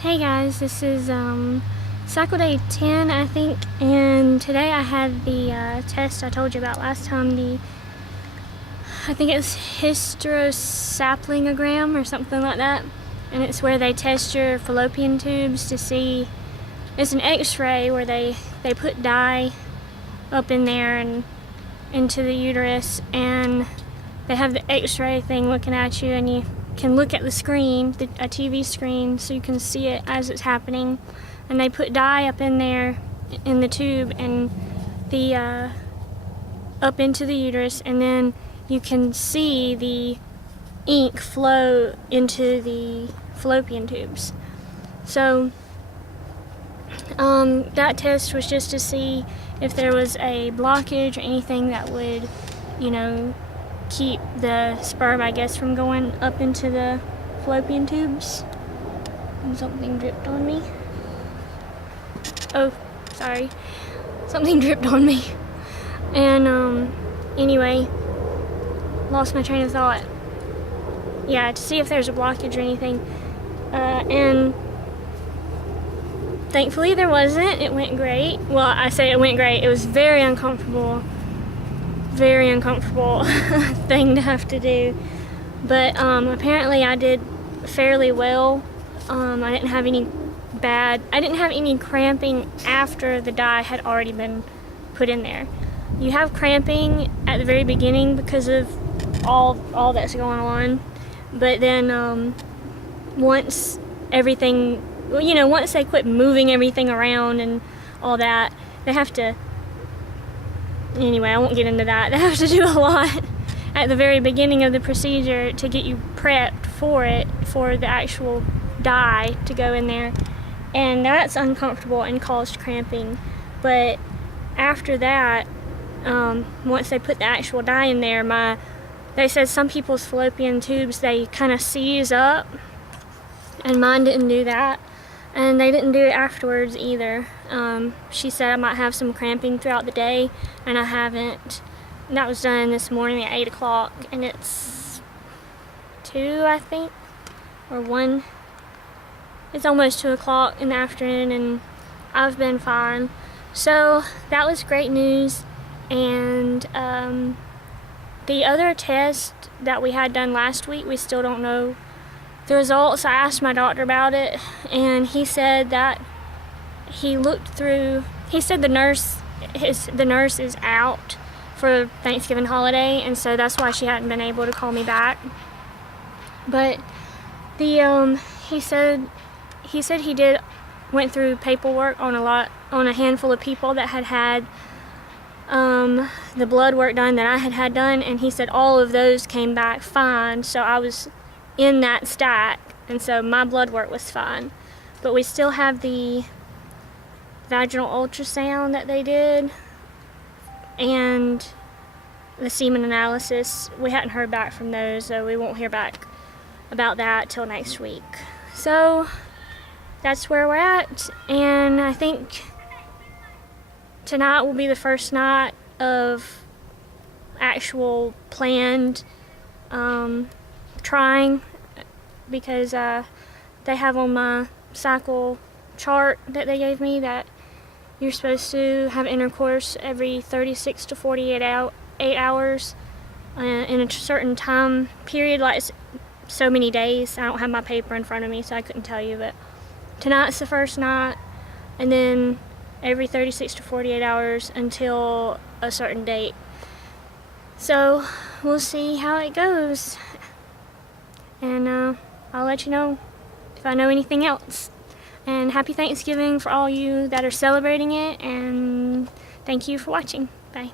Hey guys, this is cycle day 10 I think, and today I had the test I told you about last time. I think it's Hysterosalpingogram or something like that, and it's where they test your fallopian tubes to see. It's an x-ray where they put dye up in there and into the uterus, and they have the x-ray thing looking at you, and you can look at the screen, a TV screen, so you can see it as it's happening. And they put dye up in there in the tube and up into the uterus, and then you can see the ink flow into the fallopian tubes. So that test was just to see if there was a blockage or anything that would, keep the sperm, I guess, from going up into the fallopian tubes. And something dripped on me. Oh, sorry. Something dripped on me. And anyway, lost my train of thought. Yeah, to see if there's a blockage or anything. And thankfully there wasn't. It went great. Well, I say it went great. It was very uncomfortable thing to have to do, but apparently I did fairly well. I didn't have any cramping after the dye had already been put in there. You have cramping at the very beginning because of all that's going on, but then once everything, once they quit moving everything around and all that, they have to. Anyway, I won't get into that. They have to do a lot at the very beginning of the procedure to get you prepped for the actual dye to go in there. And that's uncomfortable and caused cramping. But after that, once they put the actual dye in there, they said some people's fallopian tubes, they kind of seize up, and mine didn't do that. And they didn't do it afterwards either. She said I might have some cramping throughout the day, and I haven't. And that was done this morning at 8 o'clock, and it's 2, I think, or 1. It's almost 2 o'clock in the afternoon, and I've been fine. So that was great news. And the other test that we had done last week, we still don't know the results. I asked my doctor about it, and he said that he looked through. He said the nurse is out for Thanksgiving holiday, and so that's why she hadn't been able to call me back. But he said he went through paperwork on a handful of people that had the blood work done that I had done, and he said all of those came back fine. So I was in that stack, and so my blood work was fine. But we still have the vaginal ultrasound that they did and the semen analysis. We hadn't heard back from those, so we won't hear back about that till next week. So that's where we're at, and I think tonight will be the first night of actual planned trying, because they have on my cycle chart that they gave me that you're supposed to have intercourse every 36 to 48 hours in a certain time period, like so many days. I don't have my paper in front of me, so I couldn't tell you, but tonight's the first night, and then every 36 to 48 hours until a certain date. So we'll see how it goes, and I'll let you know if I know anything else. And happy Thanksgiving for all you that are celebrating it, and thank you for watching. Bye.